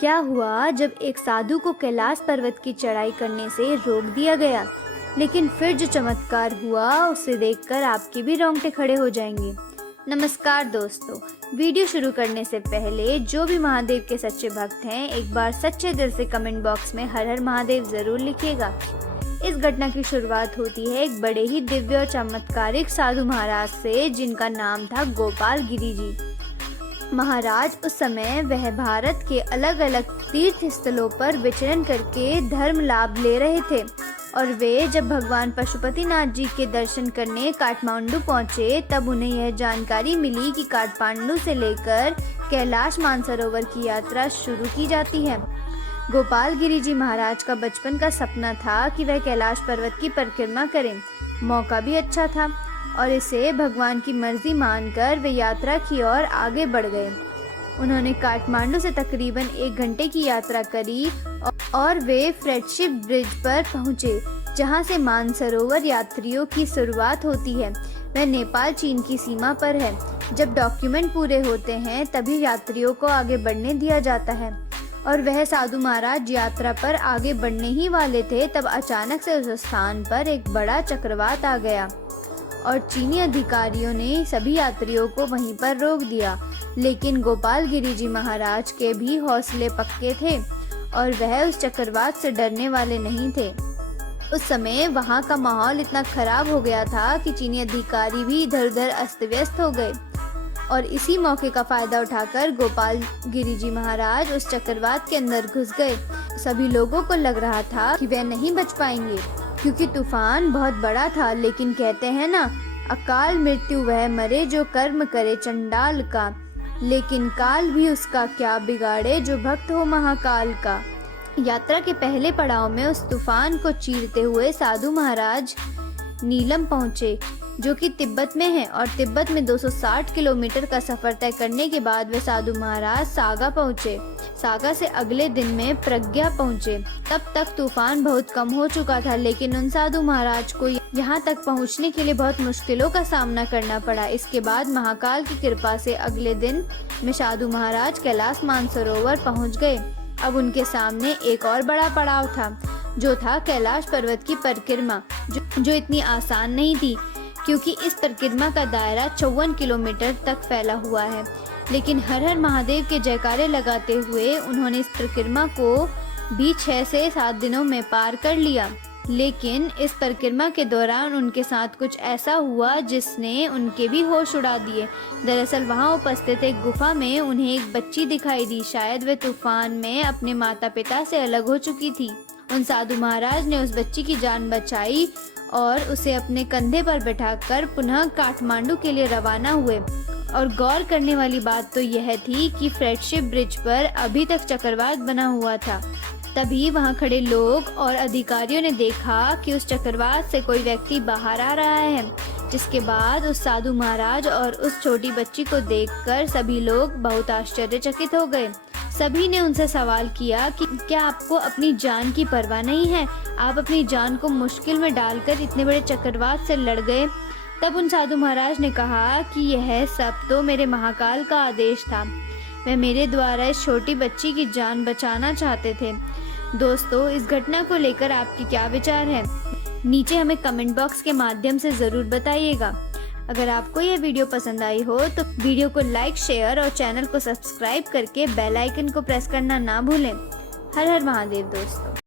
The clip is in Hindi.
क्या हुआ जब एक साधु को कैलाश पर्वत की चढ़ाई करने से रोक दिया गया, लेकिन फिर जो चमत्कार हुआ उसे देखकर आपके भी रोंगटे खड़े हो जाएंगे। नमस्कार दोस्तों, वीडियो शुरू करने से पहले जो भी महादेव के सच्चे भक्त हैं, एक बार सच्चे दिल से कमेंट बॉक्स में हर हर महादेव जरूर लिखिएगा। इस घटना की शुरुआत होती है एक बड़े ही दिव्य और चमत्कारिक साधु महाराज से, जिनका नाम था गोपाल गिरी जी। महाराज उस समय वह भारत के अलग अलग तीर्थ स्थलों पर विचरण करके धर्म लाभ ले रहे थे और वे जब भगवान पशुपतिनाथ जी के दर्शन करने काठमांडू पहुंचे, तब उन्हें यह जानकारी मिली कि काठमांडू से लेकर कैलाश मानसरोवर की यात्रा शुरू की जाती है। गोपाल गिरी जी महाराज का बचपन का सपना था कि वह कैलाश पर्वत की परिक्रमा करें। मौका भी अच्छा था और इसे भगवान की मर्जी मानकर वे यात्रा की ओर आगे बढ़ गए। उन्होंने काठमांडू से तकरीबन 1 घंटे की यात्रा करी और वे फ्रेंडशिप ब्रिज पर पहुंचे, जहां से मानसरोवर यात्रियों की शुरुआत होती है। वह नेपाल चीन की सीमा पर है। जब डॉक्यूमेंट पूरे होते हैं तभी यात्रियों को आगे बढ़ने दिया जाता है और वह साधु महाराज यात्रा पर आगे बढ़ने ही वाले थे, तब अचानक से उस स्थान पर एक बड़ा चक्रवात आ गया और चीनी अधिकारियों ने सभी यात्रियों को वहीं पर रोक दिया। लेकिन गोपाल गिरी जी महाराज के भी हौसले पक्के थे और वह उस चक्रवात से डरने वाले नहीं थे। उस समय वहां का माहौल इतना खराब हो गया था कि चीनी अधिकारी भी इधर उधर अस्त व्यस्त हो गए और इसी मौके का फायदा उठाकर गोपाल गिरी जी महाराज उस चक्रवात के अंदर घुस गए। सभी लोगों को लग रहा था कि वे नहीं बच पाएंगे क्योंकि तूफान बहुत बड़ा था, लेकिन कहते हैं ना, अकाल मृत्यु वह मरे जो कर्म करे चंडाल का, लेकिन काल भी उसका क्या बिगाड़े जो भक्त हो महाकाल का। यात्रा के पहले पड़ाव में उस तूफान को चीरते हुए साधु महाराज नीलम पहुंचे, जो कि तिब्बत में है, और तिब्बत में 260 किलोमीटर का सफर तय करने के बाद वे साधु महाराज सागा पहुंचे। सागा से अगले दिन में प्रज्ञा पहुंचे। तब तक तूफान बहुत कम हो चुका था, लेकिन उन साधु महाराज को यहाँ तक पहुँचने के लिए बहुत मुश्किलों का सामना करना पड़ा। इसके बाद महाकाल की कृपा से अगले दिन में साधु महाराज कैलाश मानसरोवर पहुँच गए। अब उनके सामने एक और बड़ा पड़ाव था, जो था कैलाश पर्वत की परिक्रमा, जो इतनी आसान नहीं थी क्योंकि इस परिक्रमा का दायरा 54 किलोमीटर तक फैला हुआ है। लेकिन हर हर महादेव के जयकारे लगाते हुए उन्होंने इस परिक्रमा को भी 6 से 7 दिनों में पार कर लिया। लेकिन इस परिक्रमा के दौरान उनके साथ कुछ ऐसा हुआ जिसने उनके भी होश उड़ा दिए। दरअसल वहां उपस्थित एक गुफा में उन्हें एक बच्ची दिखाई दी। शायद वे तूफान में अपने माता पिता से अलग हो चुकी थी। उन साधु महाराज ने उस बच्ची की जान बचाई और उसे अपने कंधे पर बैठाकर पुनः काठमांडू के लिए रवाना हुए। और गौर करने वाली बात तो यह थी कि फ्रेंडशिप ब्रिज पर अभी तक चक्रवात बना हुआ था। तभी वहां खड़े लोग और अधिकारियों ने देखा कि उस चक्रवात से कोई व्यक्ति बाहर आ रहा है, जिसके बाद उस साधु महाराज और उस छोटी बच्ची को देखकर सभी लोग बहुत आश्चर्यचकित हो गए। सभी ने उनसे सवाल किया कि क्या आपको अपनी जान की परवाह नहीं है? आप अपनी जान को मुश्किल में डालकर इतने बड़े चक्रवात से लड़ गए। तब उन साधु महाराज ने कहा कि यह सब तो मेरे महाकाल का आदेश था। वह मेरे द्वारा इस छोटी बच्ची की जान बचाना चाहते थे। दोस्तों, इस घटना को लेकर आपके क्या विचार हैं? नीचे हमें कमेंट बॉक्स के माध्यम से ज़रूर बताइएगा। अगर आपको यह वीडियो पसंद आई हो तो वीडियो को लाइक, शेयर और चैनल को सब्सक्राइब करके बेल आइकन को प्रेस करना ना भूलें। हर हर महादेव दोस्तों।